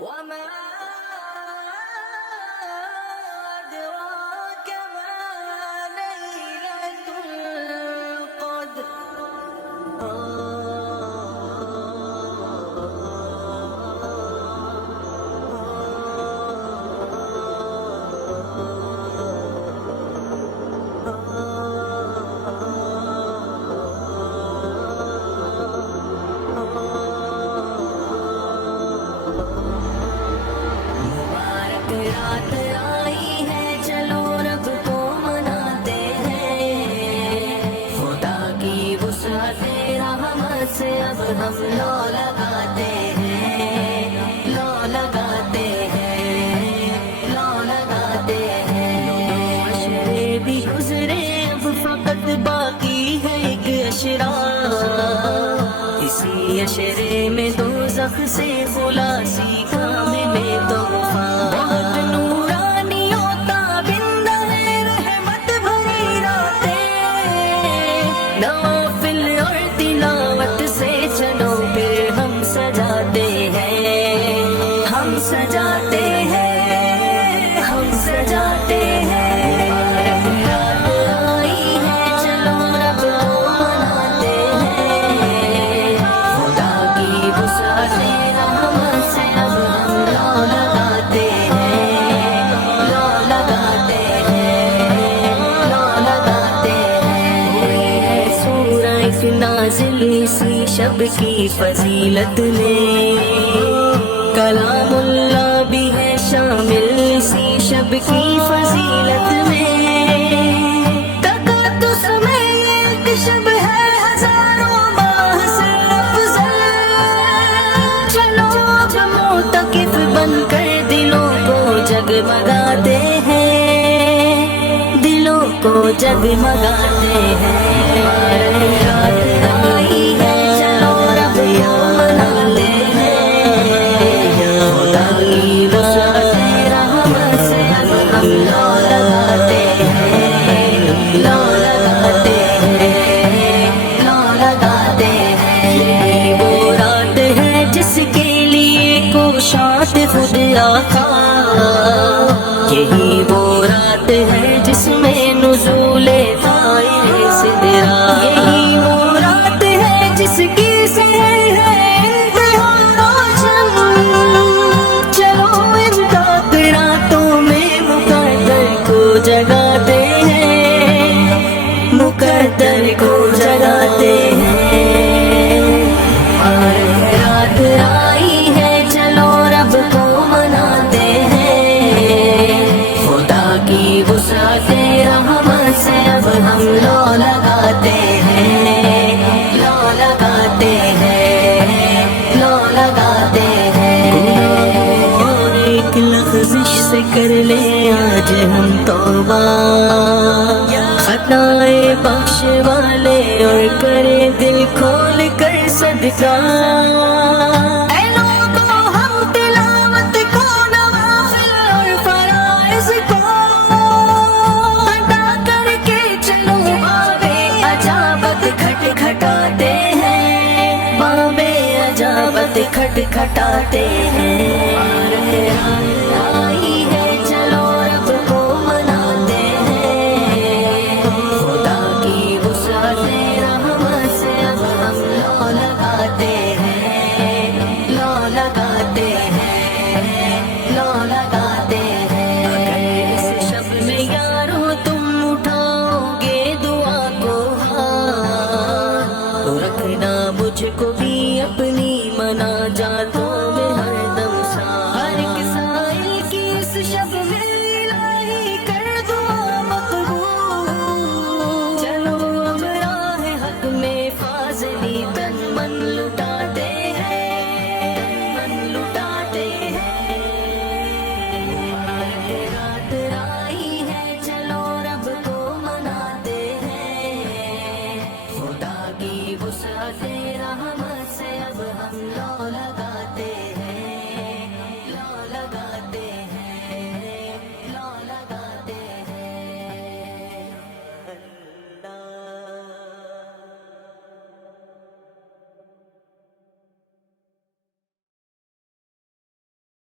وما أدراك ما ليلة القدر मुबारक रात आई है, चलो रब को मनाते हैं। खुदा की वुसअत रहमत से अब हम लो लगाते हैं, लो लगाते हैं, लो लगाते हैं। अशरे भी गुजरे, अब फकत बाकी है एक अशरा। इसी अशरे में दोज़ख से खुलासी का मिले तोहफा। बहुत नूरानियों ताबिंदा है रहमत भरी रातें। नवाफिल और तिलावत से चलो फिर हम सजाते हैं, हम सजाते हैं, हम सजाते हैं। रात आई है, चलो रब को मनाते हैं। खुदा की वुसअत रहमत से अब हम लो लगाते हैं, लो लगाते हैं, लो लगाते हैं। हुई है सूरह नाज़िल इसी शब की फजीलत में। कलामुल्लाह भी है शामिल इसी शब की फजीलत में। तक़द्दुस में एक शब है हजारों माह से अफजल। चलो अब मुतकिफ बनकर दिलों को जगमगाते हैं, दिलों को जगमगाते हैं। रात आई है, चलो रब को मनाते हैं। खुदा की वुसअत रहमत से अब हम लो लगाते हैं, लो लगाते हैं, लो लगाते हैं। यही वो रात है जिसके लिए कोशात खुद आका। यही वो रात है जिसमें नुज़ूले ताइरे सिदरा। यही वो रात है जिसकी सैर है इंतहा रोशन। चलो इन रातों में मुक़द्दर को जगाते हैं, मुक़द्दर को जगाते हैं। और रात आई है, चलो रब को मनाते हैं। खुदा की वुसअत रहमत से अब हम लो लगाते हैं, लो लगाते हैं, लो लगाते हैं। और एक लफ्ज़िश से कर ले आज हम तौबा। खताए बख्श वाले और करे दिल खोल कर सदका। ऐ लोगों हम तिलावत को, नवाफिल और फराइज़ को अदा करके चलो बाबे अजाबत खटखटाते हैं, बाबे अजाबत खटखटाते हैं। आई है, चलो रब को मनाते हैं। खुदा की वुसअत रहमत से अब हम लो लगाते हैं, लो लगाते हैं, लो लगाते हैं।